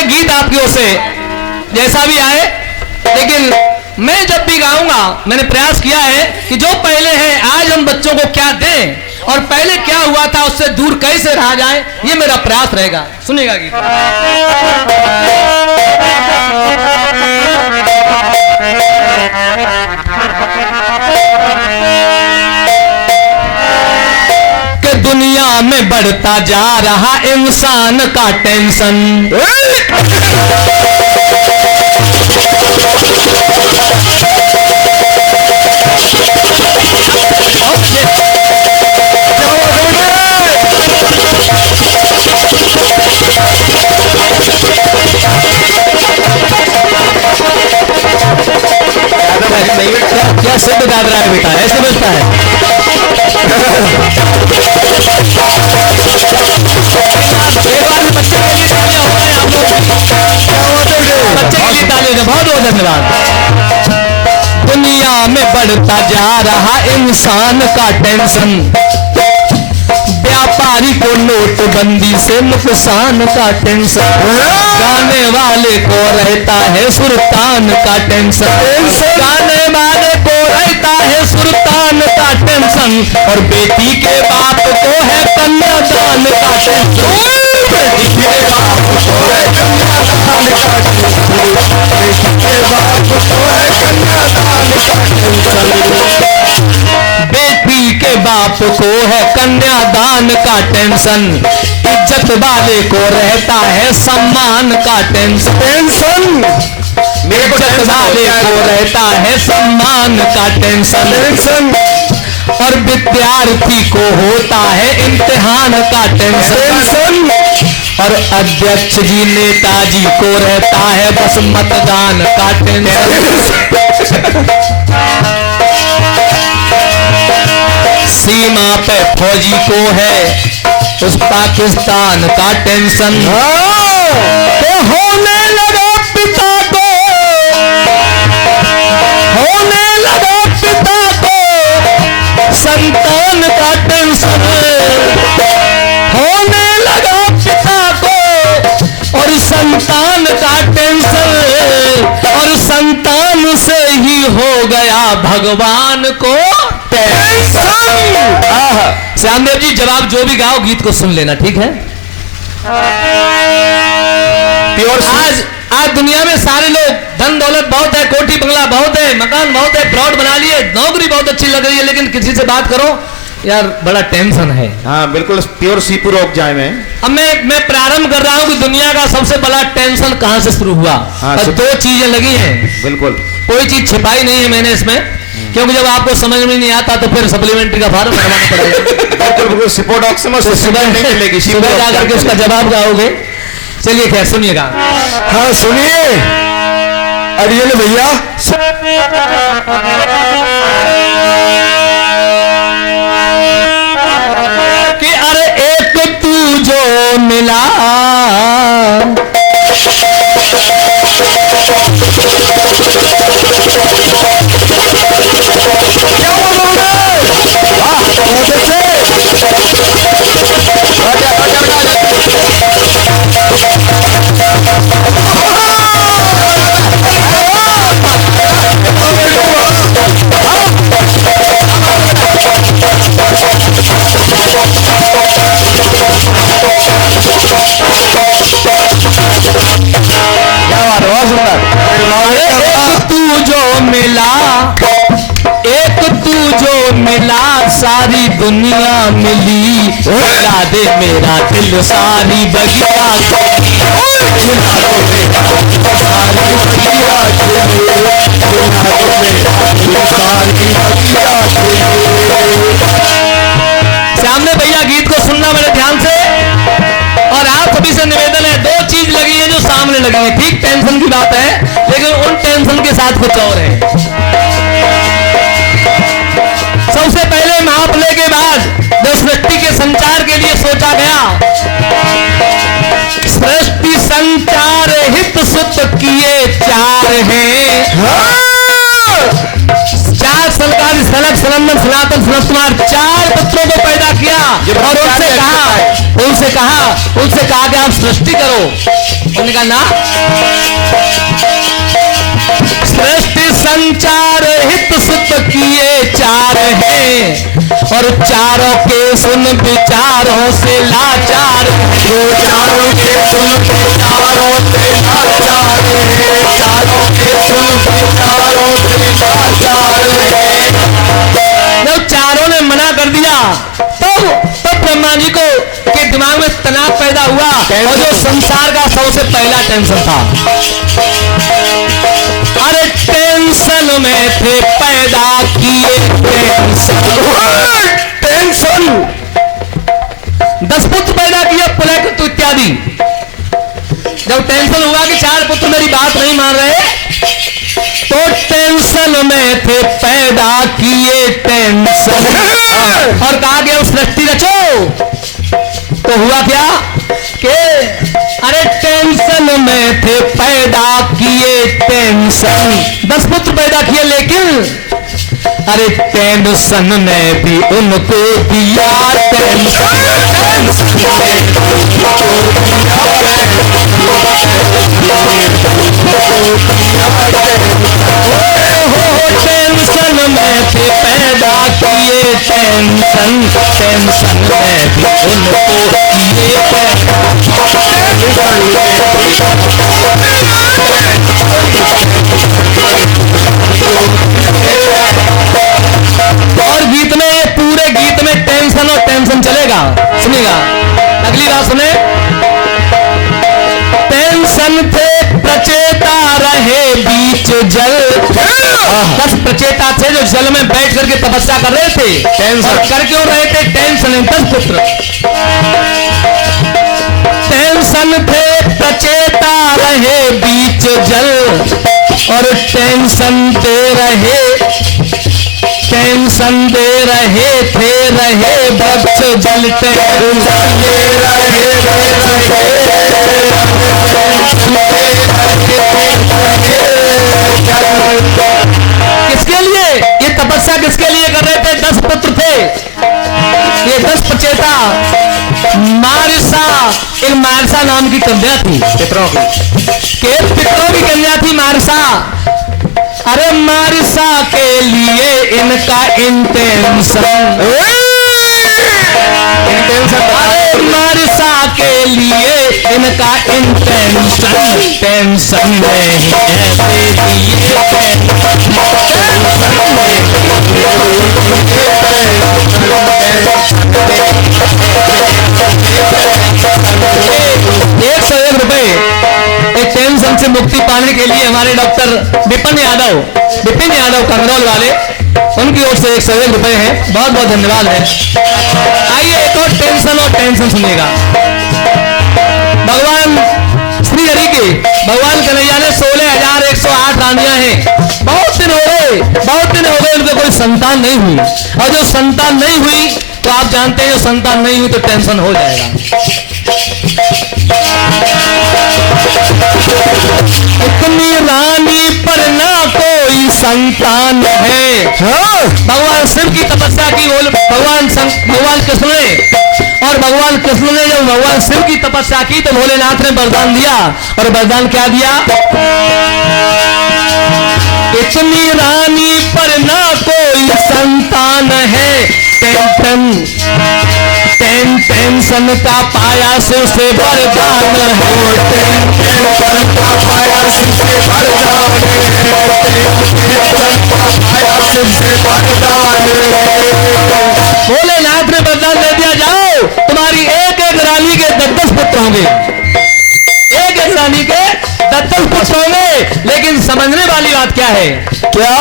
एक गीत आपकी ओर से जैसा भी आए, लेकिन मैं जब भी गाऊंगा मैंने प्रयास किया है कि जो पहले है आज हम बच्चों को क्या दें और पहले क्या हुआ था उससे दूर कैसे रहा जाए, ये मेरा प्रयास रहेगा। सुनिएगा गीत। कि दुनिया में बढ़ता जा रहा इंसान का टेंशन, क्या सिद्ध दाद रहा है बेटा, ऐसे बचता है। बच्चे के लिए तालियां हो रहे हैं आप लोग, बच्चे के लिए तालियां, बहुत बहुत धन्यवाद। दुनिया में बढ़ता जा रहा इंसान का टेंशन, व्यापारी को नोटबंदी से नुकसान का टेंशन, गाने वाले को रहता है सुल्तान का टेंशन, गाने वाले को रहता है सुल्तान का टेंशन, और बेटी के बाप को है कन्यादान का टेंशन, बेटी के बाप को है कन्यादान का टेंशन, बेटी के बाप को है कन्यादान का टेंशन, बेटी के बाप को है कन्यादान का टेंशन, इज्जत वाले को रहता है सम्मान का टेंशन, इज्जत वाले को रहता है सम्मान का टेंशन, और विद्यार्थी को होता है इम्तिहान का टेंशन, और अध्यक्ष जी नेताजी को रहता है बस मतदान का टेंशन, सीमा पे फौजी को है उस पाकिस्तान का टेंशन, तो होने लगा पिता को, होने लगा पिता को संतान का टेंशन, होने लगा पिता को और संतान का टेंशन, और संतान से ही हो गया भगवान को टेंशन। श्यामदेव जी जवाब जो भी गाओ गीत को सुन लेना, ठीक है। आज दुनिया में सारे लोग धन दौलत बहुत है, कोठी बंगला बहुत है, मकान बहुत है, प्लॉट बना लिए, नौकरी बहुत अच्छी लग रही है, लेकिन किसी से बात करो यार बड़ा टेंशन है। हाँ बिल्कुल प्योर सीपुर जाए में। अब मैं प्रारंभ कर रहा हूँ कि दुनिया का सबसे बड़ा टेंशन कहाँ से शुरू हुआ। हाँ, और दो चीजें लगी हैं, बिल्कुल कोई चीज छिपाई नहीं है मैंने इसमें, क्योंकि जब आपको समझ में नहीं आता तो फिर सप्लीमेंट्री का फॉर्म भरवाना पड़ेगा। सुबह जाकर के उसका जवाब गाओगे। चलिए खैर सुनिएगा। हाँ सुनिए अरियल भैया। कि अरे एक तू जो मिला सारी दुनिया मिली, मिला दे मेरा दिल सारी बगिया, सामने भैया गीत को सुनना मेरे ध्यान से, और आप सभी से निवेदन है दो चीज लगी है जो सामने लगी है, ठीक टेंशन की बात है, लेकिन उन टेंशन के साथ कुछ और है। सबसे पहले महाप्रलय के बाद जो सृष्टि के संचार के लिए सोचा गया, सृष्टि संचार हित सुत किए चार हैं, चार सरकारी सनक सनंदन सनातन सनत कुमार 4 पुत्रों को पैदा किया और उनसे कहा कि आप सृष्टि करो। उन्होंने कहा ना, सृष्टि संचार हित सुत किए 4 हैं और चारों के सुन विचारों से लाचार, चारों के सुन विचारों से लाचार, चारों के सुन विचारों से लाचार। जब चारों ने मना कर दिया तब ब्रह्मा जी को के दिमाग में तनाव पैदा हुआ और जो संसार का सबसे पहला टेंशन था, अरे टेंशन में थे पैदा किए टेंशन 10 पुत्र पैदा किए पुलह इत्यादि। जब टेंशन हुआ कि 4 पुत्र मेरी बात नहीं मान रहे तो टेंशन में थे पैदा किए टेंशन और कहा गया सृष्टि रचो। तो हुआ क्या कि अरे टेंशन में थे पैदा किए टेंशन, 10 पुत्र पैदा किए लेकिन अरे टेंशन ने भी उनको दिया टेंशन में थे पैदा किए टेंशन, टेंशन में भी उनको दिए और गीत में, ये पूरे गीत में टेंशन और टेंशन चलेगा। सुनिएगा अगली बात सुने, टेंशन थे प्रचेता रहे बीच जल, 10 प्रचेता थे जो जल में बैठ करके तपस्या कर रहे थे। टेंशन कर क्यों रहे थे? टेंशन 10 पुत्र टेंशन थे प्रचेता रहे बीच जल और टेंशन दे रहे थे रहे वृक्ष जल किसके लिए ये तपस्या किसके लिए कर रहे थे? 10 पुत्र थे ये 10 प्रचेता। मारिसा, एक मारिसा नाम की कन्या थी, पितरों की कन्या थी मारिसा। अरे मारिसा के लिए इनका इंटेंशन, अरे मारिसा के लिए इनका इंटेंशन, टेंशन नहीं ऐसे दिए ₹101 एक टेंशन से मुक्ति पाने के लिए हमारे डॉक्टर विपिन यादव कंगरौल वाले, उनकी ओर से ₹101 है। बहुत बहुत धन्यवाद है। आइए एक और टेंशन सुनिएगा। भगवान श्री हरि के भगवान कन्हैया ने 16,108 रानियां हैं। बहुत दिन हो गए उनको कोई संतान नहीं हुई, और जो संतान नहीं हुई तो आप जानते हैं जो संतान नहीं हुई तो टेंशन हो जाएगा। इतनी रानी पर ना कोई संतान है। भगवान शिव की तपस्या की भगवान कृष्ण ने, और भगवान कृष्ण ने जब भगवान शिव की तपस्या की तो भोलेनाथ ने वरदान दिया, और वरदान क्या दिया? इतनी रानी पर ना कोई संतान है, टेंशन का पाया शिव से वरदान है, टेंशन का पाया शिव से वरदान है। भोलेनाथ ने वरदान दे दिया, जाओ तुम्हारी एक एक रानी के 10 पुत्र होंगे, एक एक रानी के 10 पुत्र होंगे। लेकिन समझने वाली बात क्या है? क्या?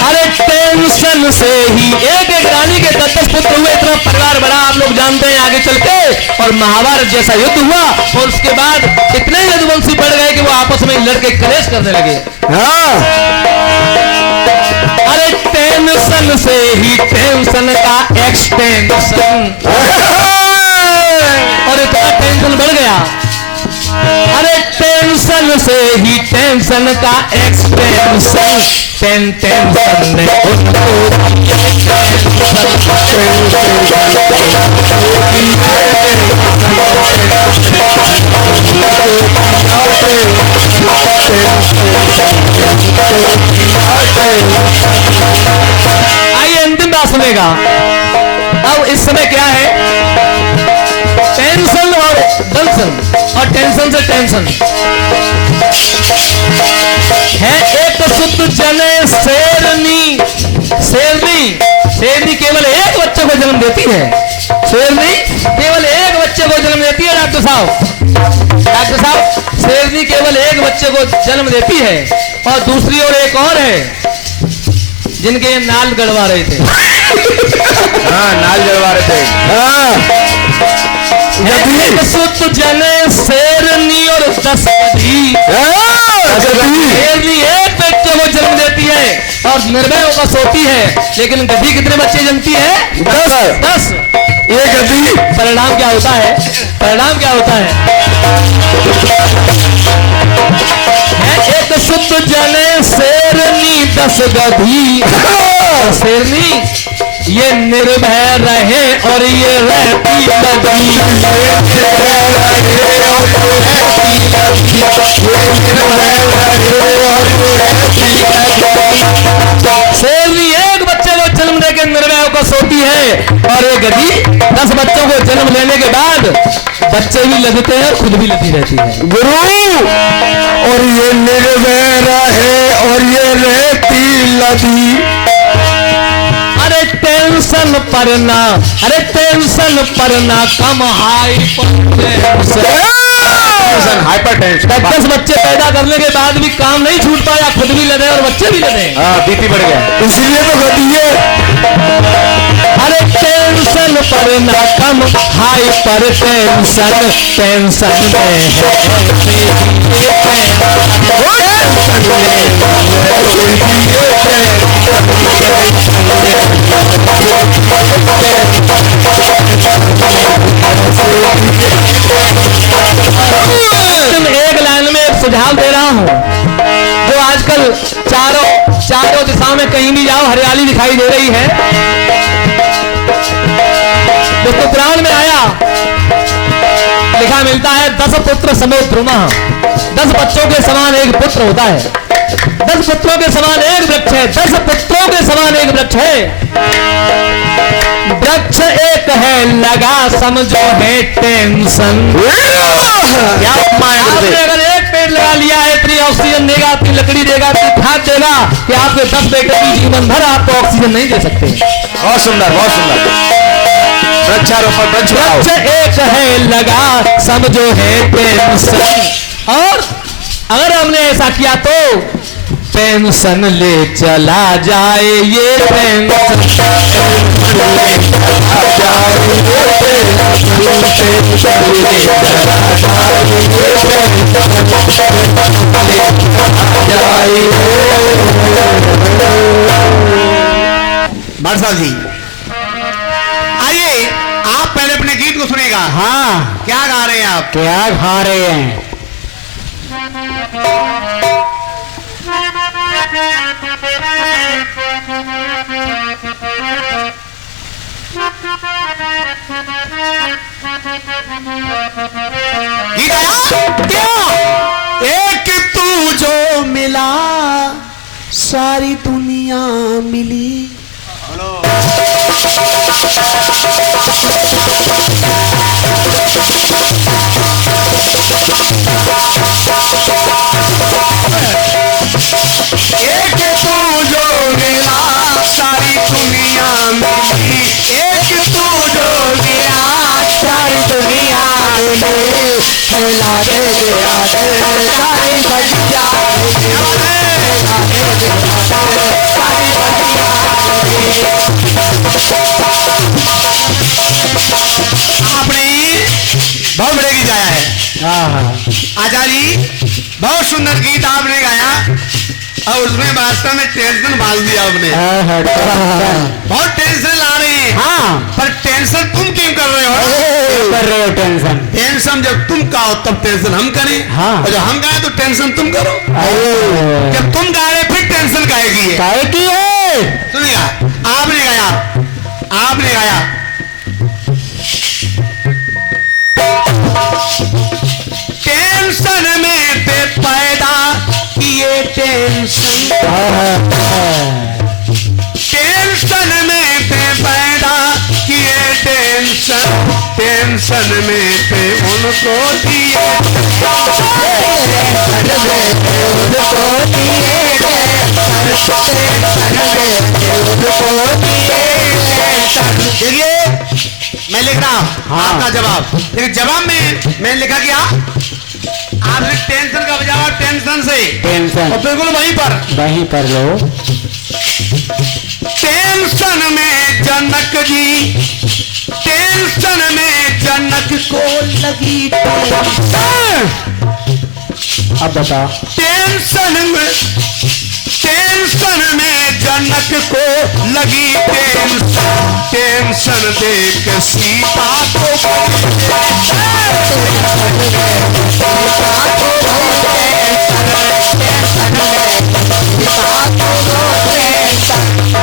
अरे टेंशन से ही एक एक रानी के 10 पुत्र हुए, इतना परिवार बड़ा, आप लोग जानते हैं आगे चल के। और महाभारत जैसा युद्ध हुआ और उसके बाद इतने यदुवंशी बढ़ गए कि वो आपस में लड़के कलेश करने लगे। अरे टेंशन से ही टेंशन का एक्सटेंशन, और इतना टेंशन बढ़ गया। अरे टेंशन से ही टेंशन का एक्सटेंशन टेंशन ने उनको आइए अंतिम बात सुनेगा। अब इस समय क्या है, टेंशन और टेंशन और टेंशन से टेंशन है। एक शुद्ध जने शेरनी शेरनी केवल एक बच्चे को जन्म देती है। शेरनी केवल एक बच्चे को जन्म देती है। डॉक्टर साहब शेरनी केवल एक बच्चे को जन्म देती है। और दूसरी ओर एक और है जिनके ये नाल गड़वा रहे थे। हाँ, नाल गड़वा रहे थे। हाँ, शुद्ध जने शेरनी और 10 गधी। शेरनी एक बच्चे को जन्म देती है और निर्भय होकर सोती है, लेकिन गधी कितने बच्चे जन्मती है? 10। ये गधी। परिणाम क्या होता है? एक शुद्ध जने शेरनी 10 गधी। शेरनी ये निर्भय रहे और ये रहती गधी। शेरनी एक बच्चे को जन्म देकर निर्भय होकर सोती है और ये गधी 10 बच्चों को जन्म लेने के बाद बच्चे भी लगते हैं, खुद भी लगी रहती है। गुरु, और ये निर्भय रहे और ये रहती लदी। अरे टेंशन पर ना कम हाइपर टेंशन। 10 बच्चे पैदा करने के बाद भी काम नहीं छूट पाया, खुद भी लदे और बच्चे भी लदे। बीपी बढ़ गया, इसलिए तो गति है। अरे टेंशन पर ना कम हाइपर टेंशन में एक लाइन में एक सुझाव दे रहा हूं, जो आजकल चारों दिशाओं में कहीं भी जाओ हरियाली दिखाई दे रही है। दोस्तों, पुराण में आया लिखा मिलता है 10 पुत्र समुद्रमा। 10 बच्चों के समान एक पुत्र होता है। 10 पुत्रों के समान एक वृक्ष है। 10 पुत्रों के समान एक वृक्ष है। वृक्ष एक है लगा समझो है टेंशन। आपने अगर एक पेड़ लगा लिया है, इतनी ऑक्सीजन देगा, इतनी लकड़ी देगा, इतनी खाद देगा कि आपके 10 बेटे भी जीवन भर आपको ऑक्सीजन नहीं दे सकते। बहुत सुंदर, बहुत सुंदर। वृक्ष एक है लगा समझो है टेंशन। और अगर हमने ऐसा किया तो पेंशन ले चला जाए ये पेंशन बादशाह जी, आइए आप पहले अपने गीत को सुनेगा। हाँ, क्या गा रहे हैं आप? क्या खा रहे हैं? गीत आया? क्या एक तू जो मिला सारी दुनिया मिली। एक तू जो मिला सारी दुनिया मिली। एक तू जो मिला सारी दुनिया मिली। फैला दे गया सारी बगिया आपने बहुत बड़े गीत गाया है आचार्य जी, बहुत सुंदर गीत आपने गाया। और उसमें वास्तव में टेंशन डाल दिया आपने। बहुत टेंशन ला रहे हैं। हाँ पर टेंशन तुम क्यों कर रहे हो? कर रहे हो टेंशन। टेंशन जब तुम गाओ तब टेंशन हम करें। हाँ। और जब हम गाए तो टेंशन तुम करो। जब तुम गा रहे फिर टेंशन गाएगी है। काय की है? सुनिएगा, आपने गाया, आपने गाया टेंशन में पे पैदा किए टेंशन, टेंशन में पे पैदा किए टेंशन, टेंशन में पे उनको दिए, देखिए मैं लिख रहा हूं आपका जवाब, लेकिन जवाब में मैं लिखा क्या? आपने टेंशन का जवाब टेंशन से, टेंशन और बिल्कुल वहीं पर लो। टेंशन में जनक जी, टेंशन में जनक को लगी टेंशन। अब बता। टेंशन में जनक को लगी टेंशन, टेंशन देख सीता को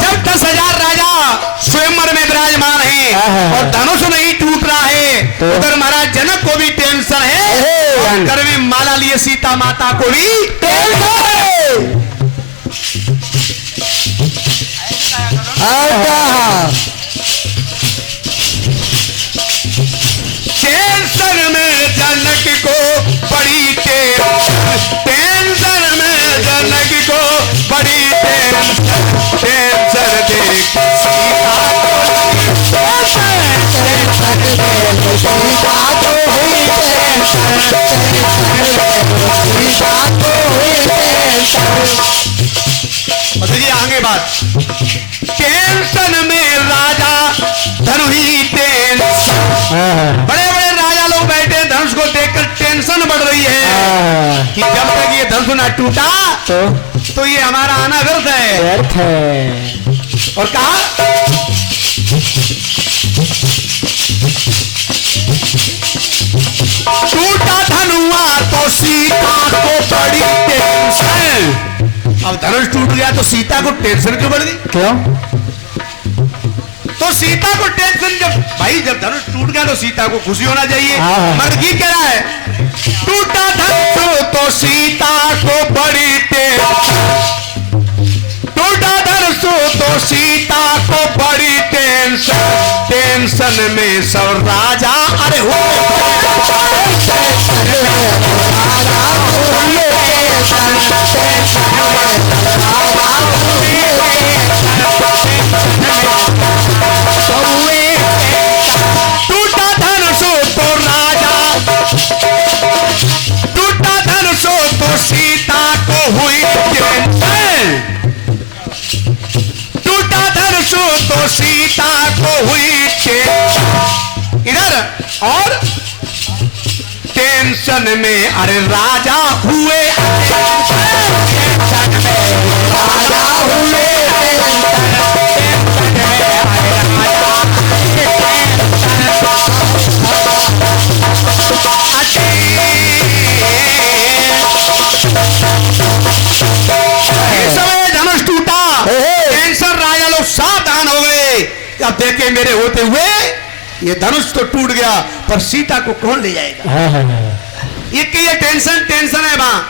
जब 10,000 राजा स्वयंवर में विराजमान है और धनुष नहीं टूट रहा है, उधर महाराज जनक को भी टेंशन है और घर में माला लिए सीता माता को भी टेंशन। टेंशन में जनक को बड़ी टेंशन, टेंशन में जनक को बड़ी टेंशन, टेंशन देख सीता बताइए आगे बात। टेंशन में राजा धनु ही टेंशन, बड़े बड़े राजा लोग बैठे धनुष को देखकर टेंशन बढ़ रही है कि जब तक ये धनुष ना टूटा तो ये हमारा आना व्यर्थ है। और कहा टूटा धनुआ तो सीता को बड़ी टेंशन। अब धनुष टूट गया तो सीता को टेंशन क्यों बढ़ गई? क्यों? तो सीता को टेंशन, जब भाई जब धनुष टूट गया तो सीता को खुशी होना चाहिए। मगर गीत कह रहा है टूटा धनुष तो सीता को बड़ी टेंशन, टूटा धनुष तो सीता को बड़ी टेंशन, टेंशन में सब राजा अरे हो टूटा धनुष तो राजा, टूटा धनुष तो सीता को हुई टेंशन, टूटा धनुष तो सीता को हुई टेंशन। इधर और टेंशन में अरे राजा हुए, टेंशन में राजा हुए, धनुष टूटा, टेंशन राजा लोग सावधान हो गए। अब देखे मेरे होते हुए ये धनुष तो टूट गया पर सीता को कौन ले जाएगा? ये टेंशन टेंशन है वहां